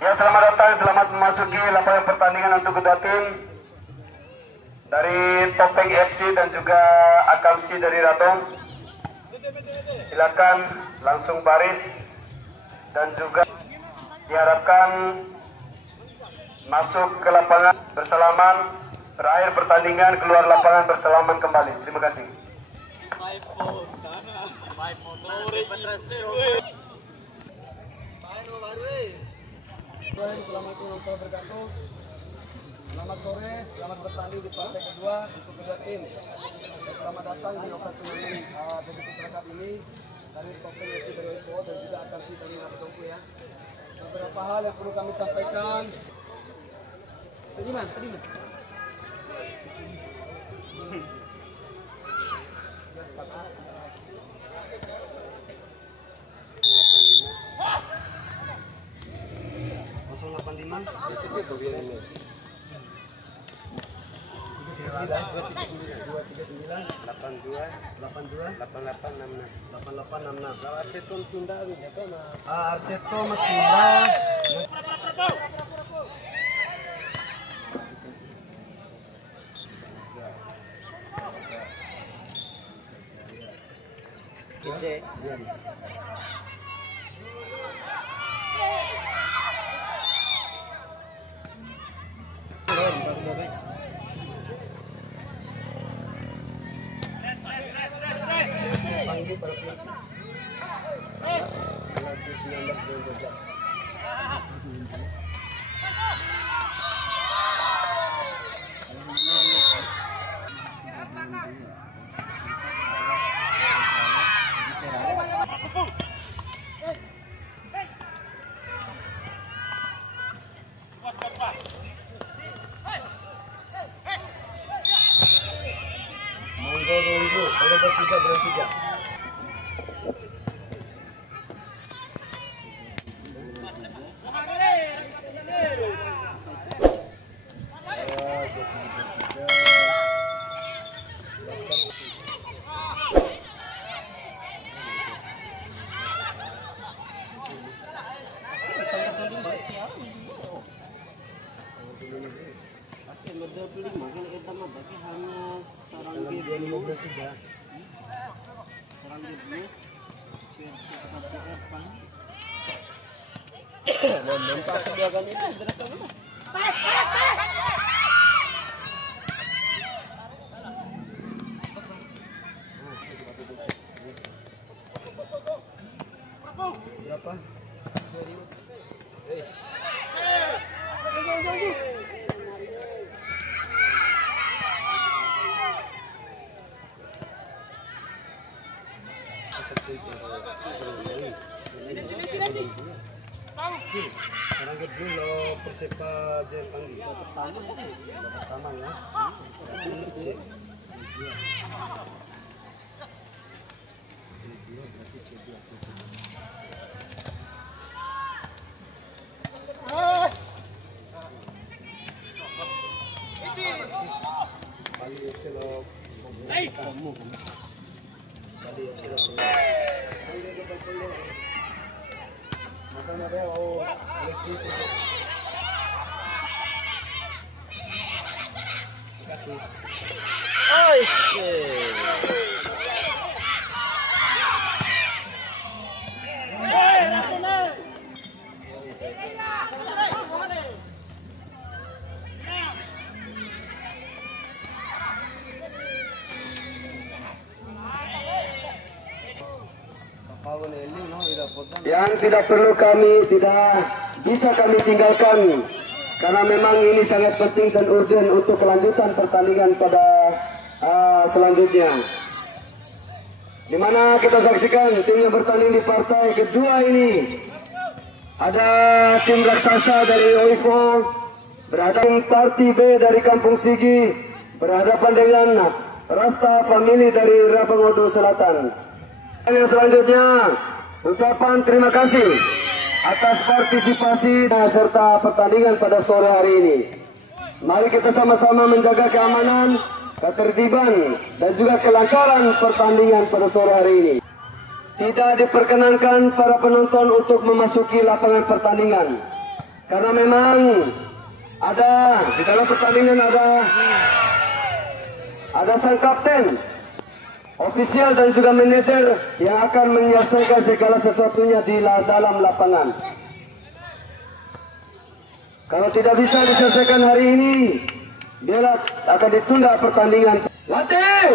Ya, selamat datang, selamat memasuki lapangan pertandingan untuk kedua tim dari Topeng FC dan juga Akamsi dari Ratong. Silakan langsung baris dan juga diharapkan masuk ke lapangan bersalaman. Terakhir pertandingan, keluar lapangan bersalaman kembali. Terima kasih. Assalamualaikum warahmatullahi wabarakatuh. Selamat sore, selamat bertanding di partai kedua untuk kedua tim. Selamat datang di lokasi turnamen debut masyarakat ini dari Topeng FC dari Info dan juga Akamsi dari Ratongku ya. Beberapa hal yang perlu kami sampaikan. Tadi mana? Arseto tunda Arseto matunda. Panggil para pelaku. Lagi 19 jam. Monggo, kalau bertiga bertiga. Berapa? Sekarang kedua Persepa Jepang pertama ya. Yang tidak perlu tidak bisa kami tinggalkan karena memang ini sangat penting dan urgent untuk kelanjutan pertandingan pada selanjutnya. Dimana kita saksikan tim yang bertanding di partai kedua ini ada tim raksasa dari OIFO berhadapan parti B dari Kampung Sigi berhadapan dengan Rasta Family dari Rapangodo Selatan. Yang selanjutnya ucapan terima kasih atas partisipasi serta pertandingan pada sore hari ini. Mari kita sama-sama menjaga keamanan, ketertiban, dan juga kelancaran pertandingan pada sore hari ini. Tidak diperkenankan para penonton untuk memasuki lapangan pertandingan. Karena memang ada di dalam pertandingan ada sang kapten, ofisial dan juga manajer yang akan menyelesaikan segala sesuatunya di dalam lapangan. Kalau tidak bisa diselesaikan hari ini, biarlah akan ditunda pertandingan. Latih!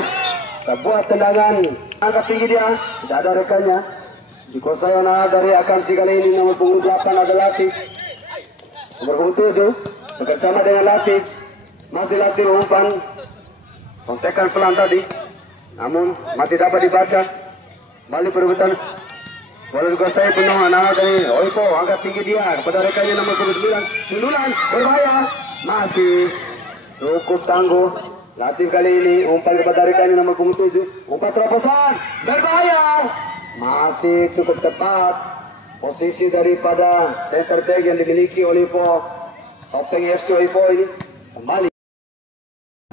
Sebuah tendangan angkat tinggi dia, tidak ada rekannya. Dikuasai dari Akamsi kali ini. Nomor punggung 8 ada Latif. Nomor punggung 7 bekerjasama dengan Latif. Masih Latif umpan. Sontekan pelan tadi, namun masih dapat dibaca. Balik perebutan. Bola dikuasai penuh anak dari Oipo. Angkat tinggi dia kepada rekannya nomor punggung 9. Sundulan berbahaya. Masih cukup tangguh. Latif kali ini umpan kepada rekannya nomor punggung 7. Umpan terobosan berbahaya. Masih cukup tepat posisi daripada center back yang dimiliki Olivo. Topeng FC Olivo ini kembali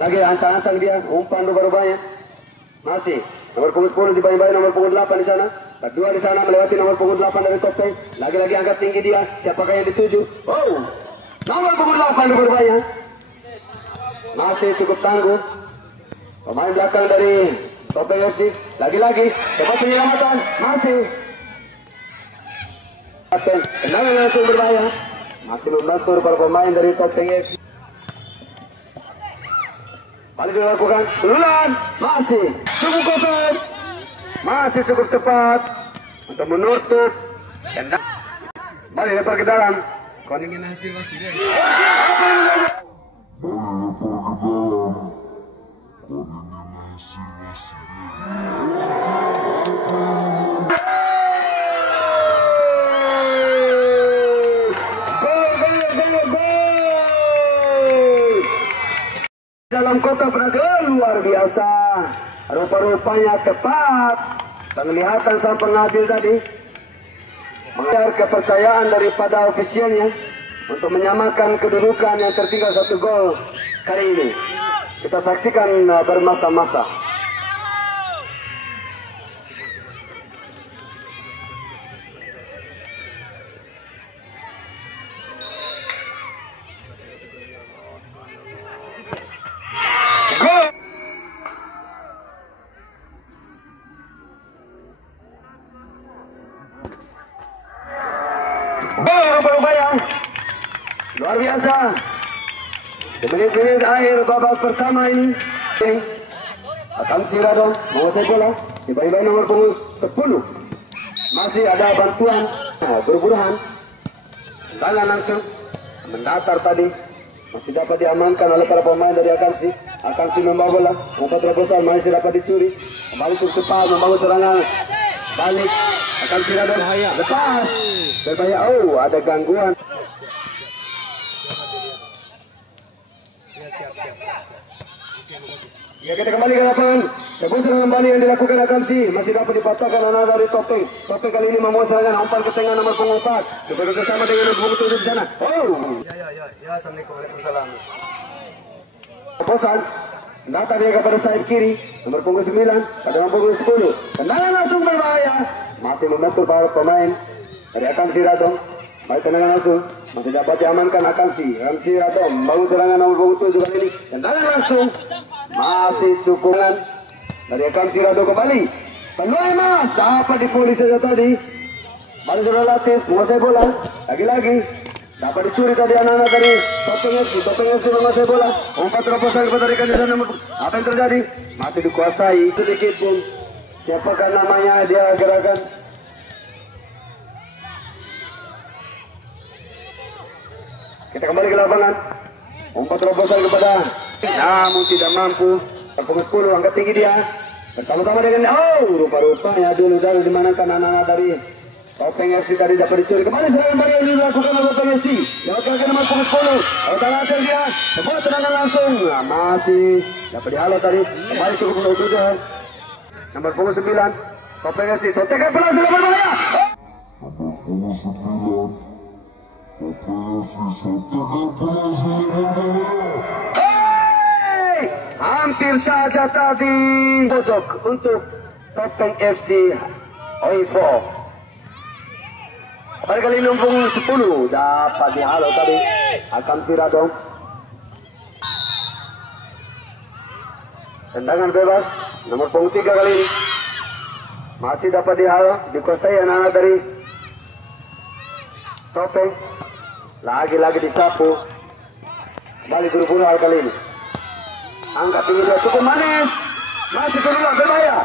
lagi ancang-ancang dia, umpan rubah-rubahnya. Masih nomor punggung 10 dibayang-bayang nomor punggung 8 di sana. Kedua di sana melewati nomor punggung 8 dari Topeng. Lagi-lagi angkat tinggi dia. Siapakah yang dituju? Oh, nomor punggung 8 rubah-rubahnya. Masih cukup tangguh pemain belakang dari Topeng FC. Lagi-lagi coba penyelamatan. Masih tendangan langsung berbahaya. Masih membantu para pemain dari Topeng FC. Balik dilakukan Lulan. Masih cukup kosong. Masih cukup tepat untuk menutup tendang. Balik lempar ke dalam. Koningin hasil masih dia. Dalam kota Praga luar biasa, rupa-rupanya tepat. Penglihatan sang pengadil tadi mengejar kepercayaan daripada ofisialnya untuk menyamakan kedudukan yang tertinggal 1 gol kali ini. Kita saksikan bermasa-masa. Berubah-ubah luar biasa. Di menit-menit akhir babak pertama ini Akamsi Radom menguasai bola. Dibayang-bayang nomor punggung 10. Masih ada bantuan berburuhan. Tendangan langsung mendatar tadi. Masih dapat diamankan oleh para pemain dari Akamsi. Akamsi membawa bola. Umpan terobosan masih dapat dicuri. Kembali cukup cepat membangun serangan. Balik Akamsi Radom. Lepas. Berbahaya. Oh, ada gangguan. Ya, kita kembali ke lapangan. Sebuah serangan kembali yang dilakukan Akamsi. Masih dapat dipatahkan anak dari Topeng. Topeng kali ini membawa serangan. Umpan ke tengah nomor punggung 4. Kita bersama dengan nomor punggung 7 di sana. Oh. Ya. Assalamualaikum. Waalaikumsalam. Bosan. Datang dia kepada sayap kiri. Nomor punggung 9. Pada nomor punggung 10. Tendangan langsung berbahaya. Masih membantu para pemain dari Akamsi Radom. Baik, tendangan langsung. Masih dapat diamankan Akamsi. Akamsi Radom membangun serangan nomor punggung 7 kali ini. Tendangan langsung. Masih cukupan dari Akamsi Radom kembali. Peluang mas dapat difonis saja tadi. Balik sudah Latif menguasai bola. Lagi-lagi dapat dicuri tadi anak-anak dari Topeng FC. Topeng FC menguasai bola. Umpan terobosan kepada rekan di sana. Apa yang terjadi? Masih dikuasai sedikit pun. Siapakah namanya dia gerakan? Kita kembali ke lapangan. Umpan terobosan kepada, namun tidak mampu. Punggung 10 angkat tinggi dia. Bersama-sama dengan rupa-rupanya dulu dimanapkan anak-anak dari Topeng FC tadi dapat dicuri. Kembali serangan tadi yang dilakukan oleh Topeng FC. Lewat kaki nomor punggung 10. Tangan dia. Sebuah tendangan langsung. Nah, masih dapat dihalau tadi. Kembali cukup untuk 7. Nomor punggung 9. Topeng FC. Sotekan pelan sudah berbahaya. Nomor punggung 9. Hampir saja tadi pojok untuk Topeng FC Oivo. Kembali kali ini nomor 10 dapat dihalau tadi Akam Siradong. Tendangan bebas nomor punggung 3 kali ini masih dapat dihalau, dikuasai anak-anak dari Topeng. Lagi-lagi disapu. Kembali buru-buru hal kali ini. Angkat tinggi dia cukup manis. Masih sebelah berbahaya.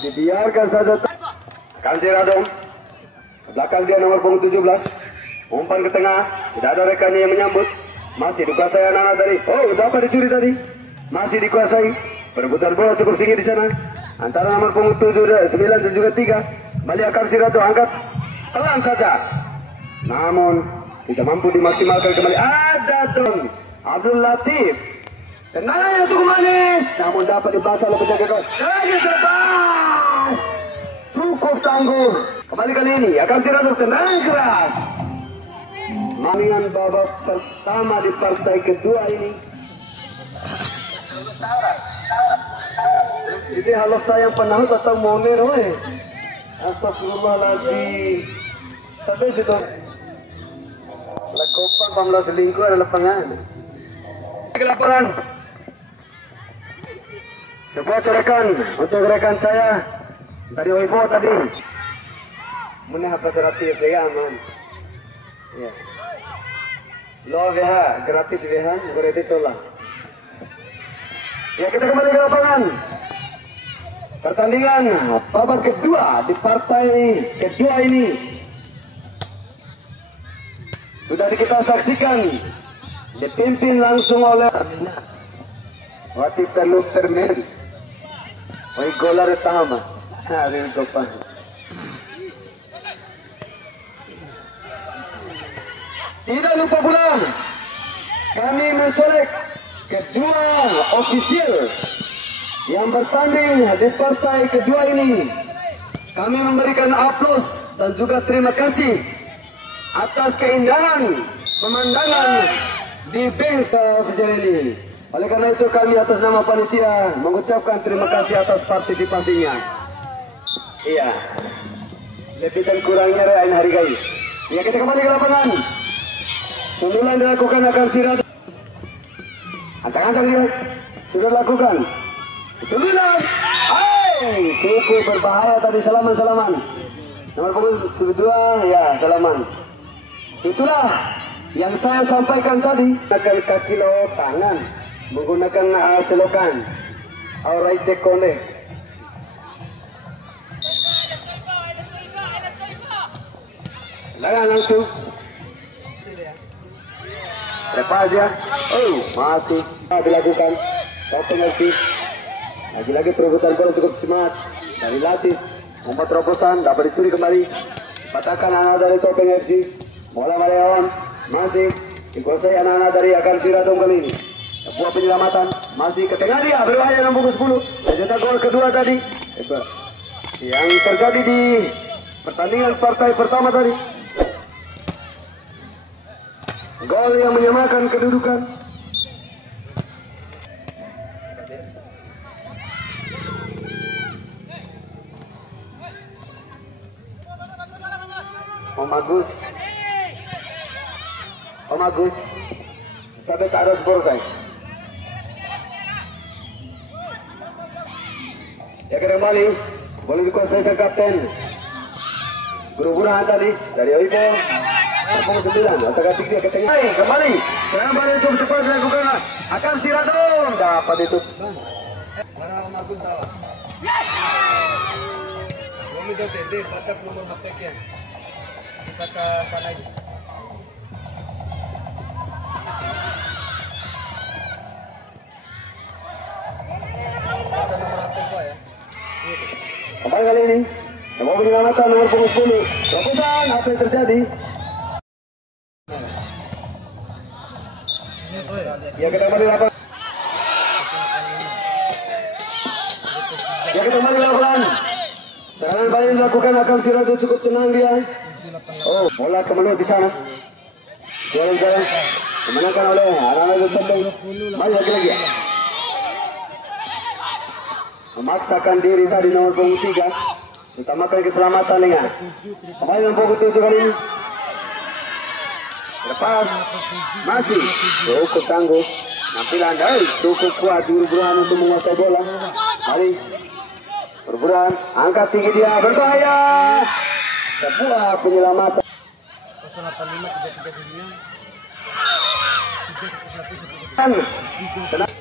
Dibiarkan saja. Akam Siradong. Belakang dia nomor punggung 17. Umpan ke tengah. Tidak ada rekannya yang menyambut. Masih dikuasai anak-anak dari. Oh, dapat dicuri tadi. Masih dikuasai. Perebutan bola cukup tinggi di sana. Antara nomor punggung 7, 9 dan juga 3. Kembali Akam Siradong angkat. Pelan saja. Namun tidak mampu dimaksimalkan kembali. Ada Don Abdul Latif. Tendangan yang cukup manis. Namun dapat dibaca oleh penjaga gol. Lagi terbang. Cukup tangguh. Kembali kali ini Akam Siradong tendangan keras. Maningan babak pertama di partai kedua ini. Ini halos sayang panahon atau momen weh. Astagfirullahaladzim. Tapi situ lakukan 15 selingkuh adalah lapangan. Laporan. Sebuah corekan untuk rekan saya dari Oivo tadi. Muna apa serati saya aman. Ya. Lo VH gratis VH berarti cola. Ya, kita kembali ke lapangan. Pertandingan babak kedua di partai kedua ini sudah kita saksikan, dipimpin langsung oleh Wati perlu termen. Oi golar tama. Hari gopan. Tidak lupa pula kami mencolek kedua ofisial yang bertanding di partai kedua ini. Kami memberikan aplaus dan juga terima kasih atas keindahan pemandangan di bench ofisial ini. Oleh karena itu kami atas nama panitia mengucapkan terima kasih atas partisipasinya. Iya, lebih dan kurangnya Rain hargai. Ya, kita kembali ke lapangan. Sundulan dilakukan Akam Siradong. Ancang-ancang dia sudah lakukan. Sundulan. Cukup berbahaya tadi. Salaman. Nomor punggung 2 ya salaman. Itulah yang saya sampaikan tadi. Menggunakan kaki lo tangan, menggunakan selokan. Alright cek konde. Langsung. Lepas aja. Masih dilakukan. Topeng FC. Lagi-lagi perebutan bola cukup semangat dari Latif. Umpan terobosan dapat dicuri kembali. Patahkan anak dari Topeng FC. Bola Mariawan masih dikuasai anak-anak dari Akam Siradong kali ini. Sebuah penyelamatan masih ke tengah dia berbahaya nomor 10. Ternyata gol kedua tadi yang terjadi di pertandingan partai pertama tadi. Gol yang menyamakan kedudukan. Om Agus. Stade ke atas Borsai. Ya kembali. Boleh dikuasai sang kapten. Buru-buru tadi dari Oivo. Punggung 9, otak-atik dia ke tengah. Kembali. Serangan balik cukup cepat dilakukan Akam Siradong. Dapat itu. Para Om Agus tahu. Kami dah tender baca nomor HP kian. Baca panai. Baca nomor HP kau ya. Kembali kali ini. Mau penyelamatan nomor punggung 10. Terobosan apa yang terjadi? Ya kita kembali lapangan. Serangan balik dilakukan Akam Siradong cukup tenang dia. Bola kemelut di sana. Jalan-jalan dimenangkan oleh anak-anak Topeng. Mari lagi. Memaksakan diri tadi nomor punggung 3. Utamakan keselamatan dengan. Kembali nomor punggung 7 kali ini. lepas, masih cukup tangguh. Nampilan cukup kuat buru-buruan untuk menguasai bola. Mari buru-buruan, angkat tinggi dia, berbahaya. Sebuah penyelamatan. 085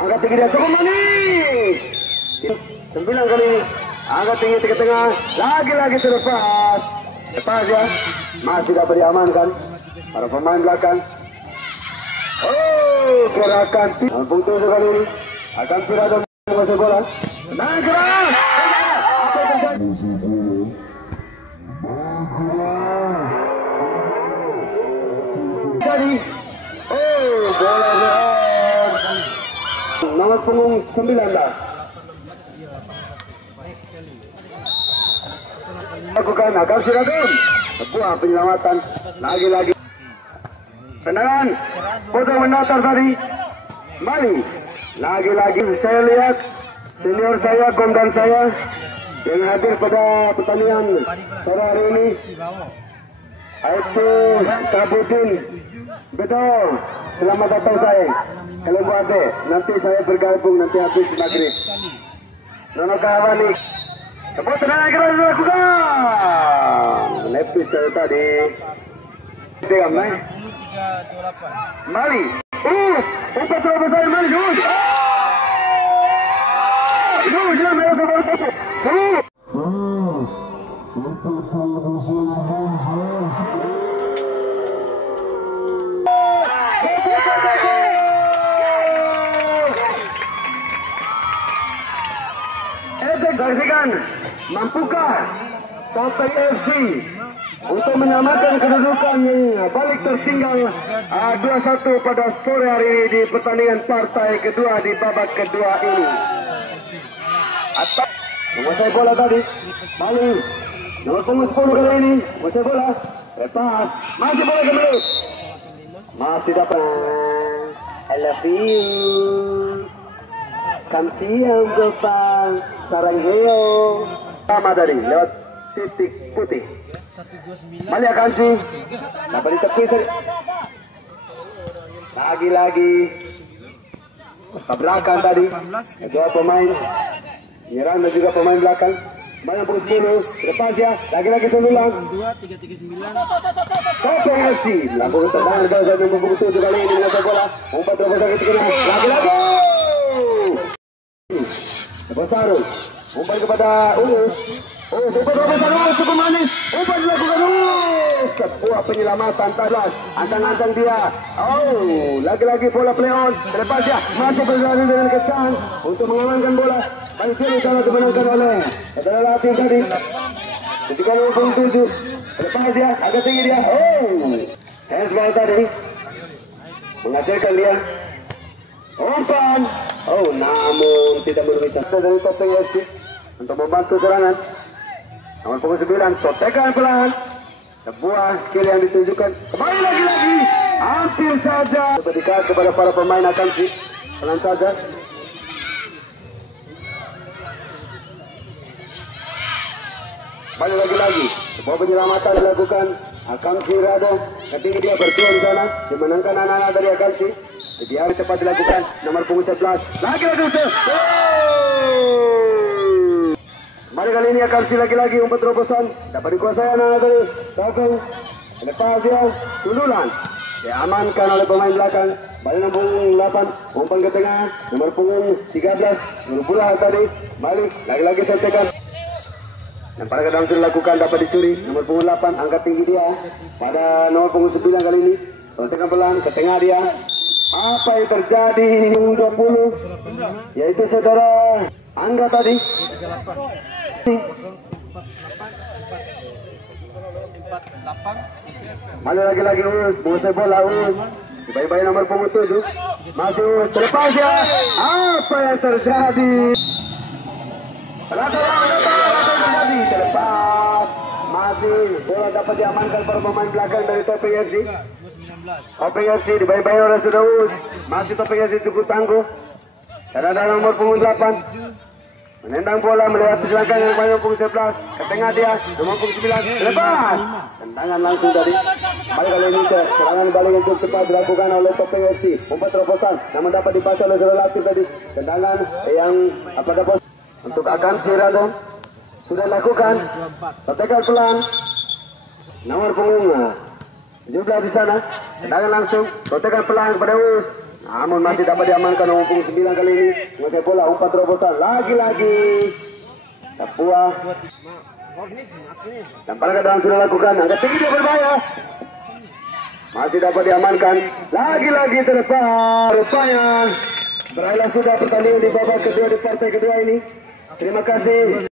angkat tinggi dia, cukup manis. 9 kali angkat tinggi ke tengah, lagi-lagi terlepas. Lepas ya, masih dapat diamankan para pemain belakang. Oh, gerakan Lampung 7 kali ini akan sudah ada menguasai bola. Nah, gerak. Apa yang terjadi? Jadi, oh, bola nomor punggung 19. Lakukan akan silakan. Sebuah penyelamatan lagi-lagi. Tendangan foto mendatar tadi. Mali lagi-lagi saya lihat senior saya, komandan saya yang hadir pada pertandingan sore hari ini. Aibtu Sabudin, betul. Selamat datang saya. Kalian buat deh. Nanti saya bergabung nanti habis maghrib. Nono Kahwani. Sebuah tendangan keras dilakukan. Menepis saya tadi. Tiga main. Mali. Umpat terlalu besar Mali. Jangan mereka sebab itu. Saksikan, mampukah Topeng FC untuk menyamakan kedudukan yang balik tertinggal 2-1 pada sore hari ini di pertandingan partai kedua di babak kedua ini. Atau menguasai bola tadi, Mali nomor punggung 10 kali ini menguasai bola, lepas, masih bola kembali, masih dapat. I love you. Kamsiam depan Saranggeo sama dari lewat titik putih. Mali akan sih dapat ditepis lagi-lagi tabrakan tadi kedua pemain menyerang dan juga pemain belakang. Mali punggung 10 lepas ya, lagi-lagi sundulan. Topeng FC langsung tendangan gagal dan punggung 7 kali ini menguasai bola. Umpat terbesar ketika lagi-lagi Besar, umpan kepada Ulus. Umpan terbesar cukup manis. Umpan dilakukan sebuah penyelamatan Tadlas. Antang-antang dia. Oh, lagi-lagi bola play on. Lepas ya, masih berlari dengan kencang untuk mengamankan bola. Paling kiri sangat dimenangkan oleh saudara Latin tadi. Ketika nomor 7. Lepas ya, agak tinggi dia. Oh, handsball tadi menghasilkan dia. Umpan. Oh, namun tidak berbisa dari Topeng FC untuk membantu serangan. Nomor punggung 9, sotekan pelan. Sebuah skill yang ditunjukkan. Kembali lagi-lagi. Hampir saja. Berikan kepada para pemain akan sih. Pelan saja. Kembali lagi-lagi. Sebuah penyelamatan dilakukan. Akamsi Rado. Ketika dia berjuang di sana. Dimenangkan anak-anak dari Akamsi. Biar cepat dilakukan nomor punggung 11 lagi-lagi mari kali ini akan lagi-lagi umpat terobosan dapat dikuasai anak dari Topeng. Lepas dia sundulan diamankan oleh pemain belakang. Balik nomor punggung 8 umpan ke tengah nomor punggung 13 berubah tadi balik lagi-lagi sentekan dan pada kadang sudah dilakukan dapat dicuri nomor punggung 8 angkat tinggi dia pada nomor punggung 9 kali ini sentekan pelan ke tengah dia. Apa yang terjadi 20 yaitu saudara Angga tadi Mali lagi-lagi Us menguasai bola Us baik-baik nomor punggung 7 masih Us terlepas ya. Apa yang terjadi terjadi terlepas masih bola dapat diamankan para pemain belakang dari Topeng FC. Topeng FC dibayar oleh Sudaus. Masih Topeng FC cukup tangguh. Dan ada nomor punggung 8. Menendang bola melewati selangkah yang banyak punggung 11. Ke tengah dia, nomor punggung 9. Lepas. Tendangan langsung tadi. Kembali kali ini serangan balik yang cukup cepat dilakukan oleh Topeng FC. Umpan terobosan namun dapat dipasang oleh Saudara Latif tadi. Tendangan yang apakah bos untuk akan Sirado sudah lakukan. Tekan pelan. Nomor punggung 17 di sana. Tendangan langsung. Tekan pelan kepada Us. Namun masih dapat diamankan nomor punggung 9 kali ini. Menguasai bola, umpan terobosan. Lagi-lagi Sapua. Tampaknya keadaan sudah lakukan. Angkat tinggi dia berbahaya. Masih dapat diamankan. Lagi-lagi terlepas. Rupanya berakhirlah sudah pertandingan di babak kedua di partai kedua ini. Terima kasih.